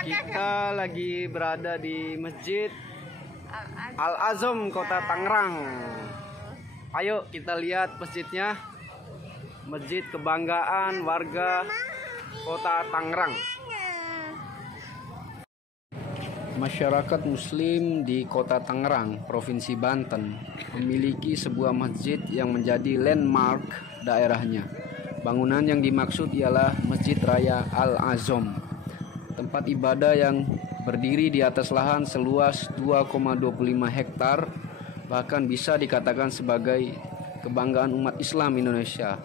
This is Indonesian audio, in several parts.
Kita lagi berada di Masjid Al-Azom, Kota Tangerang. Ayo kita lihat masjidnya. Masjid kebanggaan warga Kota Tangerang. Masyarakat Muslim di Kota Tangerang, Provinsi Banten, memiliki sebuah masjid yang menjadi landmark daerahnya. Bangunan yang dimaksud ialah Masjid Raya Al-Azom, tempat ibadah yang berdiri di atas lahan seluas 2,25 hektar, bahkan bisa dikatakan sebagai kebanggaan umat Islam Indonesia.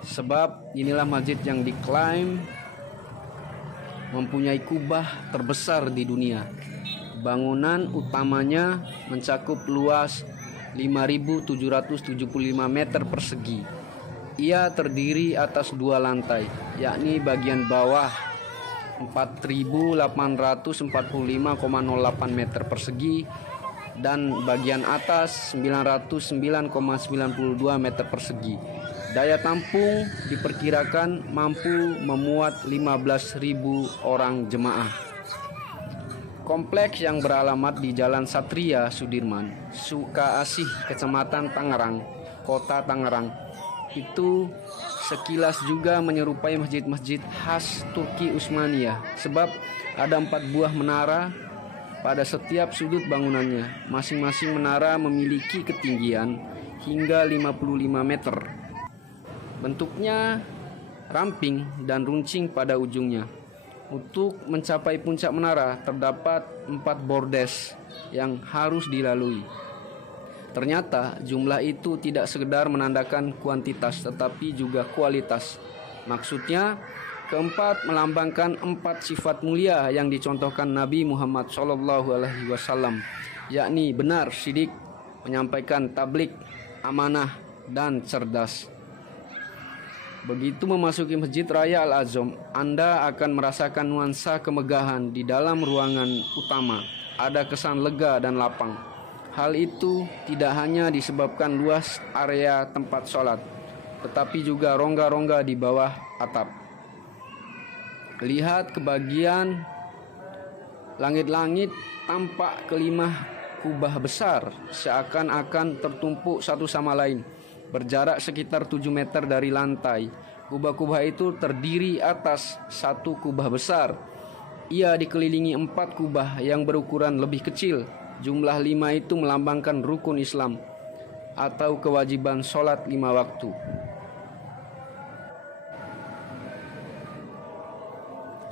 Sebab inilah masjid yang diklaim mempunyai kubah terbesar di dunia. Bangunan utamanya mencakup luas 5.775 meter persegi. Ia terdiri atas dua lantai, yakni bagian bawah 4.845,08 meter persegi dan bagian atas 909,92 meter persegi. Daya tampung diperkirakan mampu memuat 15.000 orang jemaah. Kompleks yang beralamat di Jalan Satria Sudirman, Sukaasih, Kecamatan Tangerang, Kota Tangerang, itu sekilas juga menyerupai masjid-masjid khas Turki Utsmaniyah, sebab ada 4 buah menara pada setiap sudut bangunannya. Masing-masing menara memiliki ketinggian hingga 55 meter. Bentuknya ramping dan runcing pada ujungnya. Untuk mencapai puncak menara terdapat 4 bordes yang harus dilalui. Ternyata jumlah itu tidak sekedar menandakan kuantitas tetapi juga kualitas. Maksudnya, keempat melambangkan 4 sifat mulia yang dicontohkan Nabi Muhammad SAW, yakni benar, sidik, menyampaikan tabligh, amanah, dan cerdas. Begitu memasuki Masjid Raya Al-Azom, Anda akan merasakan nuansa kemegahan di dalam ruangan utama. Ada kesan lega dan lapang. Hal itu tidak hanya disebabkan luas area tempat sholat, tetapi juga rongga-rongga di bawah atap. Lihat ke bagian langit-langit, tampak kelima kubah besar seakan-akan tertumpuk satu sama lain, berjarak sekitar 7 meter dari lantai. Kubah-kubah itu terdiri atas satu kubah besar. Ia dikelilingi 4 kubah yang berukuran lebih kecil. Jumlah 5 itu melambangkan rukun Islam atau kewajiban sholat 5 waktu.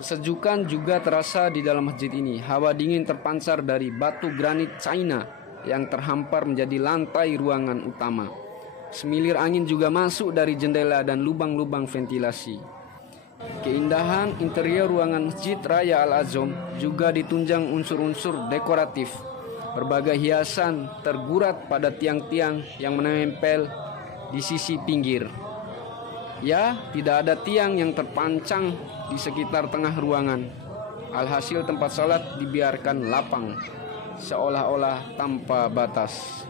Kesejukan juga terasa di dalam masjid ini. Hawa dingin terpancar dari batu granit China yang terhampar menjadi lantai ruangan utama. Semilir angin juga masuk dari jendela dan lubang-lubang ventilasi. Keindahan interior ruangan Masjid Raya Al-Azom juga ditunjang unsur-unsur dekoratif. Berbagai hiasan tergurat pada tiang-tiang yang menempel di sisi pinggir. Ya, tidak ada tiang yang terpancang di sekitar tengah ruangan. Alhasil tempat salat dibiarkan lapang, seolah-olah tanpa batas.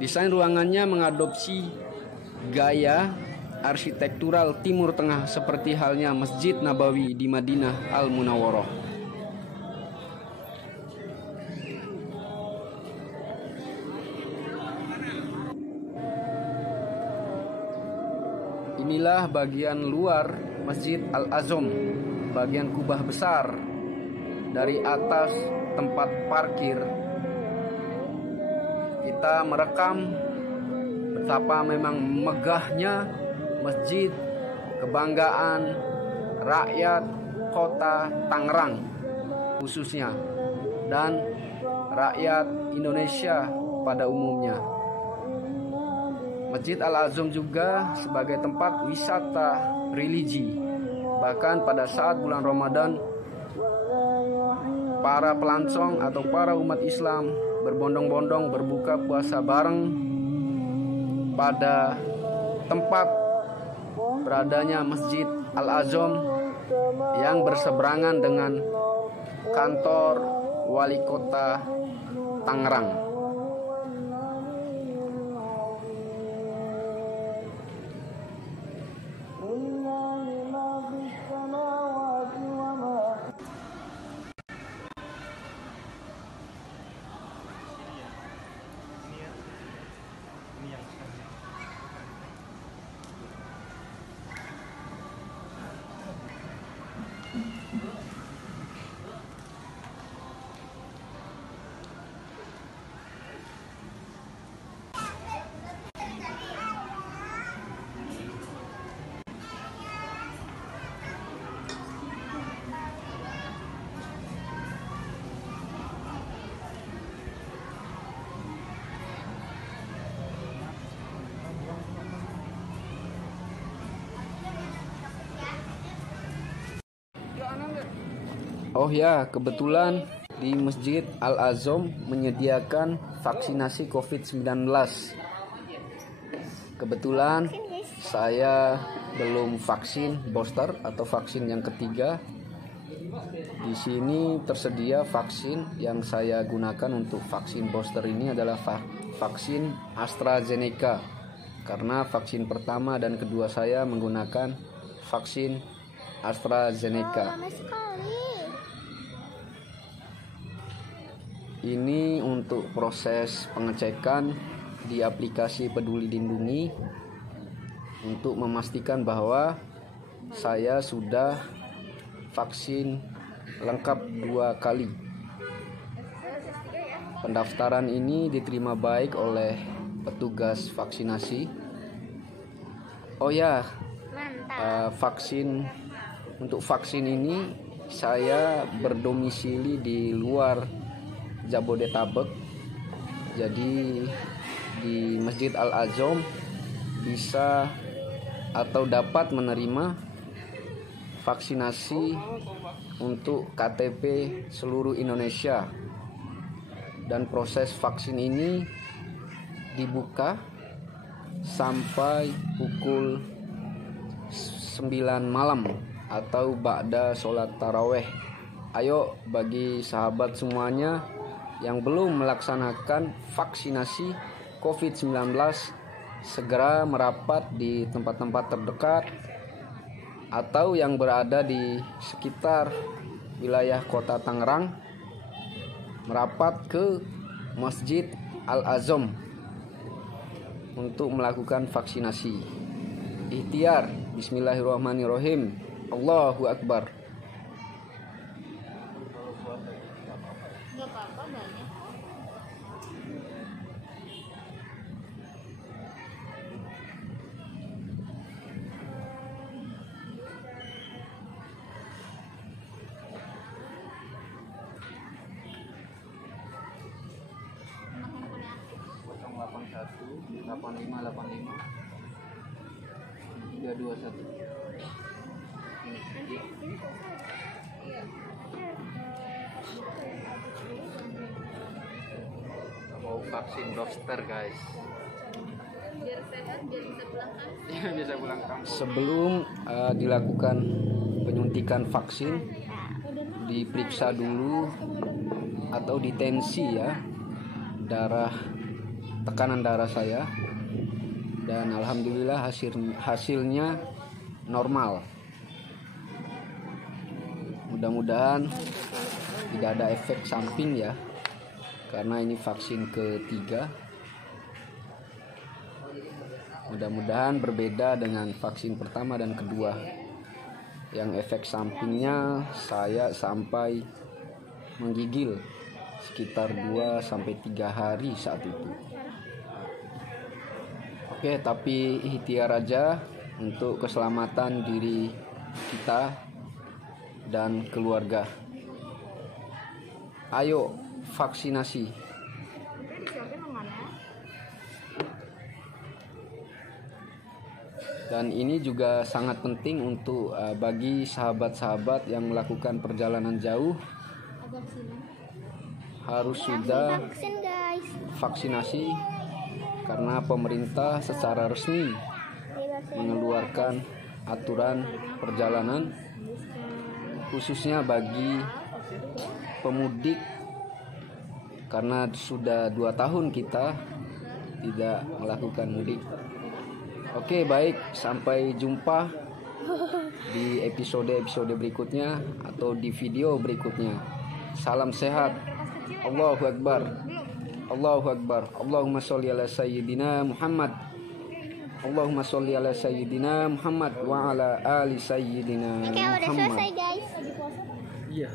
Desain ruangannya mengadopsi gaya arsitektural Timur Tengah seperti halnya Masjid Nabawi di Madinah Al-Munawwarah. Inilah bagian luar Masjid Al-Azom, bagian kubah besar. Dari atas tempat parkir, kita merekam betapa memang megahnya masjid kebanggaan rakyat Kota Tangerang khususnya, dan rakyat Indonesia pada umumnya. Masjid Al-Azom juga sebagai tempat wisata religi. Bahkan pada saat bulan Ramadan, para pelancong atau para umat Islam berbondong-bondong berbuka puasa bareng pada tempat beradanya Masjid Al-Azom yang berseberangan dengan kantor Wali Kota Tangerang. Oh ya, kebetulan di Masjid Al-Azom menyediakan vaksinasi COVID-19. Kebetulan saya belum vaksin booster atau vaksin yang ketiga. Di sini tersedia vaksin yang saya gunakan untuk vaksin booster ini adalah vaksin AstraZeneca. Karena vaksin pertama dan kedua saya menggunakan vaksin AstraZeneca. Ini untuk proses pengecekan di aplikasi Peduli Lindungi untuk memastikan bahwa saya sudah vaksin lengkap 2 kali. Pendaftaran ini diterima baik oleh petugas vaksinasi. Oh ya, untuk vaksin ini saya berdomisili di luar Jabodetabek. Jadi di Masjid Al-Azom bisa atau dapat menerima vaksinasi untuk KTP seluruh Indonesia. Dan proses vaksin ini dibuka sampai pukul 9 malam atau ba'da sholat taraweh. Ayo bagi sahabat semuanya yang belum melaksanakan vaksinasi COVID-19 segera merapat di tempat-tempat terdekat atau yang berada di sekitar wilayah Kota Tangerang, merapat ke Masjid Al-Azom untuk melakukan vaksinasi. Ikhtiar, bismillahirrahmanirrahim. Allahu Akbar. Gak apa-apa banyak. Handphonenya aktif. 081 8585 321. Mau vaksin booster guys. Biar sehat, biar bisa pulang kampung. Bisa pulang kampung. Sebelum dilakukan penyuntikan vaksin, diperiksa dulu atau ditensi ya tekanan darah saya, dan alhamdulillah hasilnya normal. Mudah-mudahan tidak ada efek samping ya, karena ini vaksin ketiga. Mudah-mudahan berbeda dengan vaksin pertama dan kedua, yang efek sampingnya saya sampai menggigil sekitar 2-3 hari saat itu. Oke, tapi ikhtiar aja untuk keselamatan diri kita dan keluarga. Ayo vaksinasi. Dan ini juga sangat penting untuk bagi sahabat-sahabat yang melakukan perjalanan jauh, harus sudah vaksinasi karena pemerintah secara resmi mengeluarkan aturan perjalanan khususnya bagi pemudik, karena sudah 2 tahun kita tidak melakukan mudik. Oke, baik, sampai jumpa di episode berikutnya atau di video berikutnya. Salam sehat. Allahu Akbar. Allahu Akbar. Allahumma sholli ala sayyidina Muhammad. Allahumma sholli ala sayyidina Muhammad wa ala ali sayyidina Oke, udah Muhammad. selesai guys. Iya.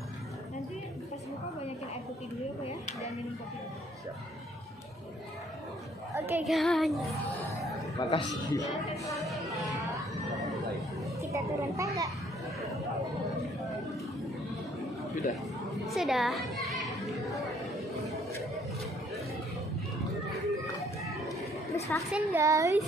Nanti pas buka banyakin air putih dulu ya Pak ya, dan minum kopi. Siap. Oke guys, Makasih. kita turun tangga. Sudah. Sudah. Habis vaksin guys.